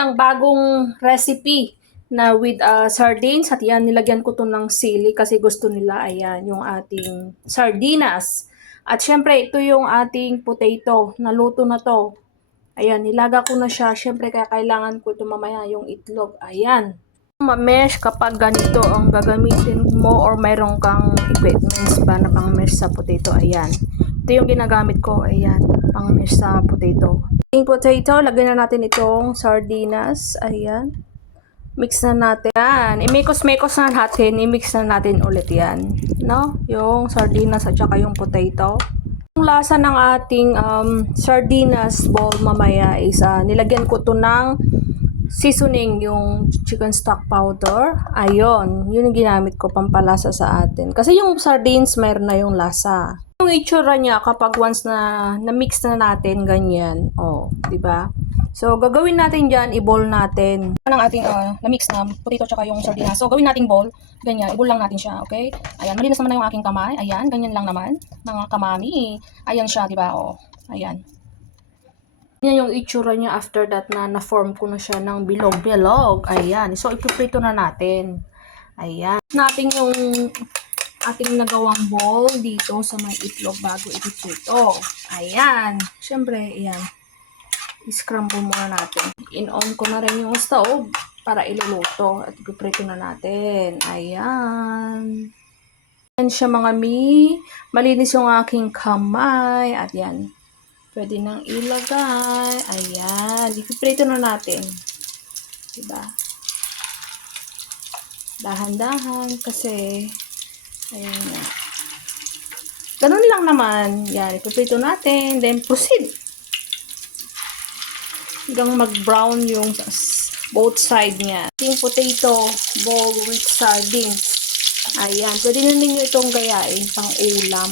ng bagong recipe na with sardines. At yan, nilagyan ko to ng sili kasi gusto nila. Ayan, yung ating sardinas. At syempre, ito yung ating potato. Naluto na to. Ayan, nilaga ko na siya. Syempre, kaya kailangan ko ito mamaya yung itlog. Ayan. Ma-mesh kapag ganito ang gagamitin mo or mayroon kang equipments pa na pang-mesh sa potato. Ayan. Ito yung ginagamit ko. Ayan, pang-mesh sa potato. Yung potato, lagyan na natin itong sardinas. Ayan. Mix na natin. Ayan. Imikos-mikos na natin. I-mix na natin ulit yan. No? Yung sardinas at saka yung potato. Yung lasa ng ating sardinas ball mamaya is nilagyan ko to ng seasoning, yung chicken stock powder. Ayun, yun yung ginamit ko pampalasa sa atin. Kasi yung sardines, mayroon na yung lasa. Yung itsura niya kapag once na na-mix na natin, ganyan. Oh, di ba? So, gagawin natin dyan, i-bowl natin. Ang ating na-mix na potato tsaka yung sardinas. So, gawin nating bowl. Ganyan, i-bowl lang natin siya, okay? Ayan, malinis naman na yung aking kamay. Ayan, ganyan lang naman. Mga kamami. Ayan siya, di ba? Oh, ayan. Yan yung itsura niya after that na na-form ko na siya ng bilog-bilog. Ayan. So, ipiprito na natin. Ayan. Natin yung ating nagawang bowl dito sa may itlog bago ipiprito. Ayan. Siyempre, ayan. I-scramble muna natin. In-on ko na rin yung stove para iluluto at ipiprito na natin. Ayan. Ayan siya mga mi. Malinis yung aking kamay. At yan. Pwede nang ilagay. Ayan. Ipiprito na natin. Diba? Dahan-dahan kasi ayan nga. Ganun lang naman. Yan. Ipiprito natin. Then proceed. Hanggang mag-brown yung both side niya. Yung potato bowl with sardines. Ayan. Pwede na ninyo itong gayain pang ulam.